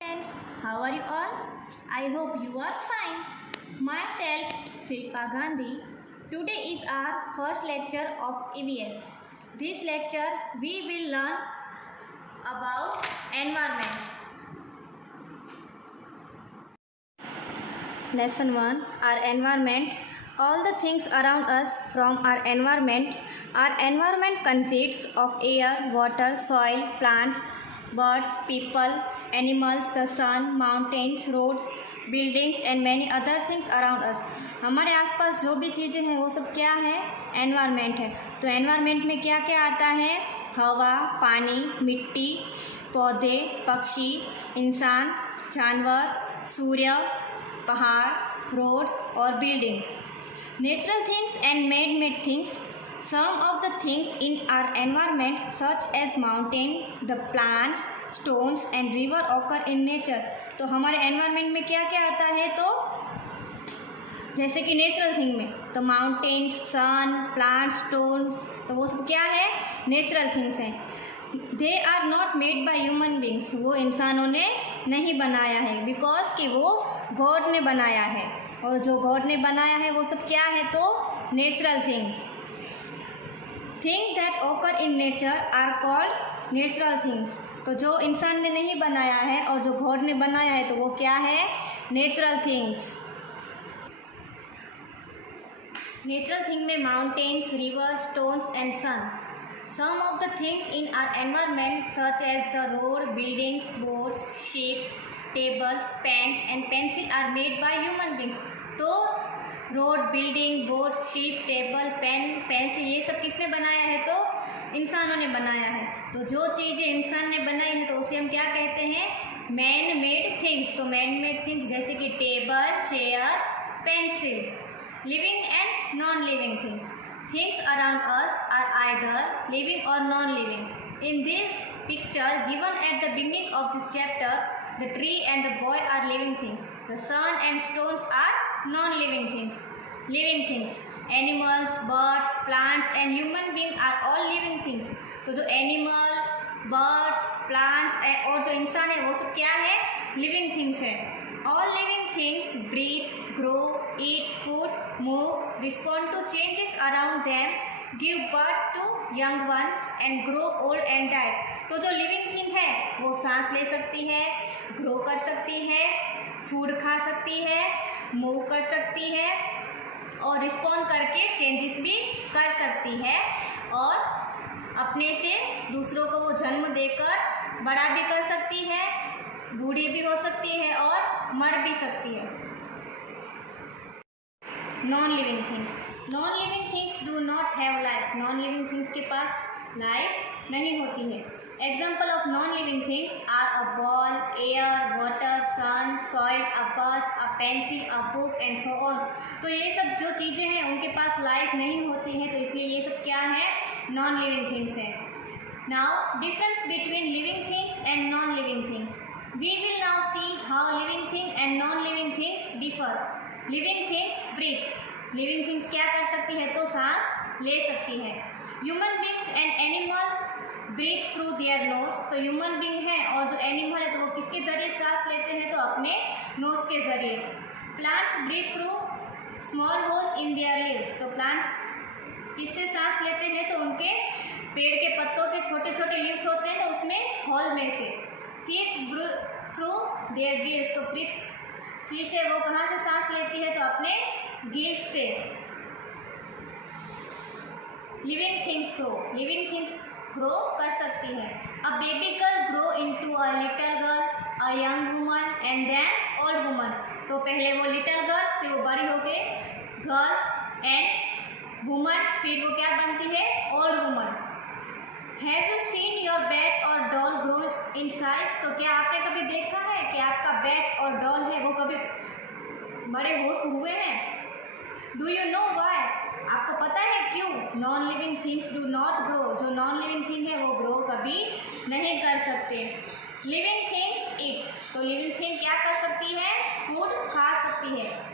Friends, how are you all? I hope you are fine. Myself, Silka Gandhi. Today is our first lecture of EVS. This lecture we will learn about environment. Lesson 1, our environment. All the things around us from our environment. Our environment consists of air, water, soil, plants, birds, people, animals, the sun, mountains, roads, buildings and many other things around us. हमारे आसपास जो भी चीज़ें हैं वो सब क्या है? एनवायरनमेंट है. तो एनवायरनमेंट में क्या क्या आता है? हवा, पानी, मिट्टी, पौधे, पक्षी, इंसान, जानवर, सूर्य, पहाड़, रोड और building. Natural things and man-made things. Some of the things in our environment such as mountain, the plants, stones and river occur in nature. तो हमारे एनवायरनमेंट में क्या क्या आता है? तो जैसे कि नेचुरल थिंग में तो माउंटेन्स, सन, प्लांट, स्टोन्स, तो वो सब क्या है? नेचुरल थिंग्स हैं. They are not made by human beings. वो इंसानों ने नहीं बनाया है बिकॉज कि वो गॉड ने बनाया है. और जो गॉड ने बनाया है वो सब क्या है? तो natural things. Thing that occur in nature are called natural things. तो जो इंसान ने नहीं बनाया है और जो गॉड ने बनाया है तो वो क्या है? Natural things. नेचुरल थिंग में mountains, river, stones and sun. Some of the things in our environment such as the road, buildings, boats, ships, tables, pen and pencil are made by human beings. तो road, building, boat, ship, table, pen, pencil ये सब किसने बनाया है? तो इंसानों ने बनाया है. तो जो चीज़ें इंसान ने बनाई है तो उसे हम क्या कहते हैं? Man made things. तो मैन मेड थिंग्स जैसे कि table, chair, pencil. Living and non living things. Things around us are either living or non-living. In this picture given at the beginning of this chapter, the tree and the boy are living things. The sun and stones are non-living things. Living things. Animals, birds, plants and human beings are all living things. तो जो animal, birds, plants और जो इंसान है वो सब क्या है? लिविंग थिंग्स है. All living things breathe, grow, eat food, move, respond to changes around them, give birth to young ones and grow old and die. तो जो living thing है वो सांस ले सकती है, ग्रो कर सकती है, फूड खा सकती है, मूव कर सकती है और रिस्पॉन्ड करके चेंजेस भी कर सकती है और अपने से दूसरों को वो जन्म देकर बड़ा भी कर सकती है, बूढ़ी भी हो सकती है और मर भी सकती है. Non living things. Non living things do not have life. Non living things के पास लाइफ नहीं होती है. Example of non living things are a ball, air, water, sun, soil, a bus, a pencil, a book and so on. तो ये सब जो चीज़ें हैं उनके पास लाइफ नहीं होती है तो इसलिए ये सब क्या है? नॉन लिविंग थिंग्स है. Now difference between living things and non living things. We will now see how living things and non-living things differ. Living things breathe. Living things क्या कर सकती है? तो सांस ले सकती है. Human beings and animals breathe through their nose. तो human being है और जो animal है तो वो किसके ज़रिए सांस लेते हैं? तो अपने nose के ज़रिए. Plants breathe through small holes in their leaves. तो plants किससे सांस लेते हैं? तो उनके पेड़ के पत्तों के छोटे छोटे लीव्स होते हैं तो उसमें होल में से. Fish through their gills. तो फिश है वो कहाँ से सांस लेती है? तो अपने गिल्स से. Living things grow. Living things grow कर सकती है. A baby girl grow into a little girl, a young woman and then old woman. तो पहले वो लिटिल गर्ल, फिर वो बड़ी होके गर्ल एंड वुमन, फिर वो क्या बनती है? Old woman. Have you seen your bat or doll grow in size? तो क्या आपने कभी देखा है कि आपका बैट और डॉल है वो कभी बड़े हुए हैं? Do you know why? आपको पता है क्यों? Non living things do not grow. जो नॉन लिविंग थिंग है वो ग्रो कभी नहीं कर सकते. लिविंग थिंग्स ईट. तो लिविंग थिंग क्या कर सकती है? फूड खा सकती है.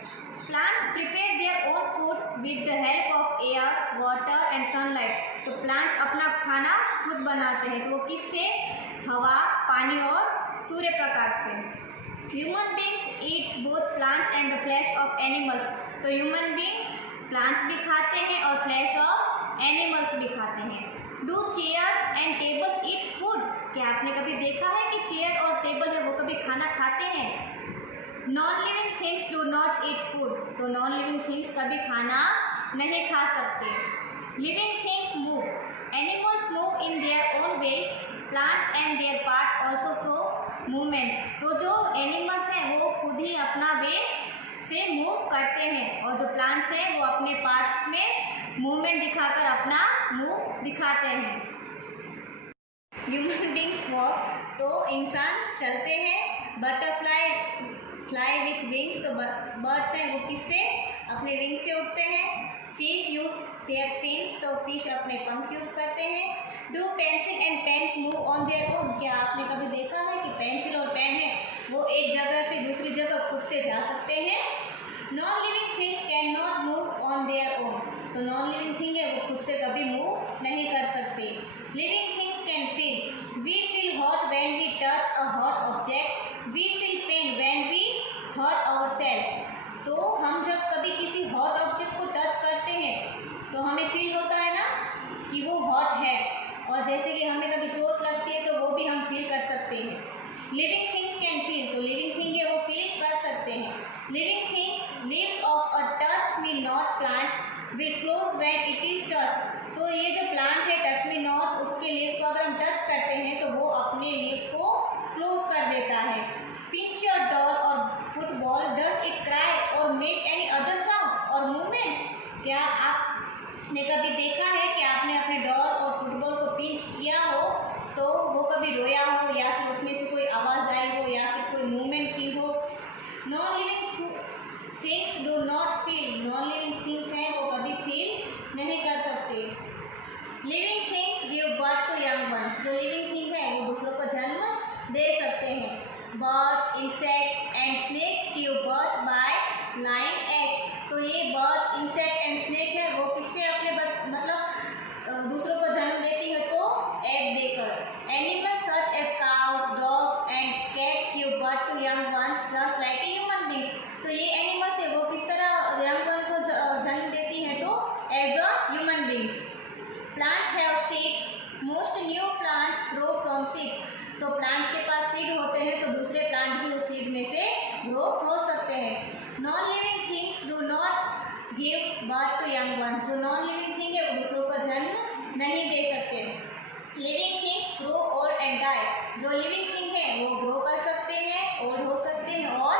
Plants prepare their own food with the help of air, water and sunlight. तो प्लांट्स अपना खाना खुद बनाते हैं. तो वो किससे? हवा, पानी और सूर्य प्रकाश से। Human beings eat both plants and the flash of animals. तो ह्यूमन बींग प्लांट्स भी खाते हैं और फ्लैश ऑफ एनिमल्स भी खाते हैं। Do chair and tables eat food? क्या आपने कभी देखा है कि चेयर और टेबल है वो कभी खाना खाते हैं? Non living things do not eat food. तो नॉन लिविंग थिंग्स कभी खाना नहीं खा सकते। Living things move. Animals move in their own ways. Plants and there parts also show movement. तो जो एनिमल्स हैं वो खुद ही अपना वे से मूव करते हैं और जो प्लांट्स हैं वो अपने पार्ट्स में मूवमेंट दिखाकर अपना मुंह दिखाते हैं। Human beings walk. तो इंसान चलते हैं। Butterfly fly with wings. तो बर्ड्स हैं वो किससे? अपने विंग से उड़ते हैं। Fish use their fins. तो फिश अपने पंख यूज करते हैं। Do pencil and pains move on their own? क्या आपने कभी देखा है कि पेंसिल और पेन है वो एक जगह से दूसरी जगह खुद से जा सकते हैं? Non living things can not move on their own. तो नॉन लिविंग थिंग है वो खुद से कभी मूव नहीं कर सकते। Living things can feel. We feel hot when we touch a hot object. We feel pain when we hurt ourselves. तो हम जब कभी किसी हॉट ऑब्जेक्ट को टच करते हैं तो हमें फील होता है ना कि वो हॉट है, और जैसे कि हमें कभी चोट लगती है तो वो भी हम फील कर सकते हैं। Living things can feel. तो लिविंग थिंग है वो फील कर सकते हैं। Living thing leaves of a touch me not plant will close when it is touch. तो ये जो प्लांट है टच मी नॉट, उसके लीव्स को अगर हम टच करते हैं तो वो अपने लीव्स को क्लोज कर देता है। पिंच योर डॉल और फुटबॉल डज इट क्राई और मेक एनी अदर साउंड और मूवमेंट्स? क्या आपने कभी देखा है कि आपने अपने डॉल और फुटबॉल को पिंच किया हो तो वो कभी रोया हो या फिर उसमें से कोई आवाज़ आई हो या फिर कोई मूवमेंट की हो? Non living things do not feel. Non living things हैं वो कभी फील नहीं कर सकते। Living things give birth to young ones. जो लिविंग थिंग है वो दूसरों को जन्म दे सकते हैं। Birds, insects and snakes give birth by laying eggs. तो ये बर्ड्स, इंसेक्ट एंड स्नेक है वो किससे अपने मतलब दूसरों को जन्म देती है? तो एग देकर। Animals such as cows, dogs and cats give birth to young ones just like a human being. तो ये एनिमल्स है वो किस तरह यंग वन को जन्म देती है? तो as a human beings. Plants have seeds. Most new plants grow from seed. तो प्लांट्स के पास सीड होते हैं तो दूसरे प्लांट भी उस सीड में से ग्रो हो सकते हैं। Non living things do not give birth to young one. जो नॉन लिविंग थिंग है वो दूसरों को जन्म नहीं दे सकते। Living things grow old and die. जो लिविंग थिंग है वो ग्रो कर सकते हैं, ओल्ड हो सकते हैं और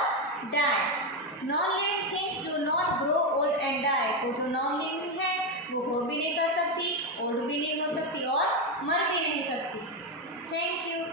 die. Non living things do not grow old and die. तो जो नॉन लिविंग है वो ग्रो भी नहीं कर सकती, ओल्ड भी नहीं हो सकती और मर भी नहीं सकती। Thank you.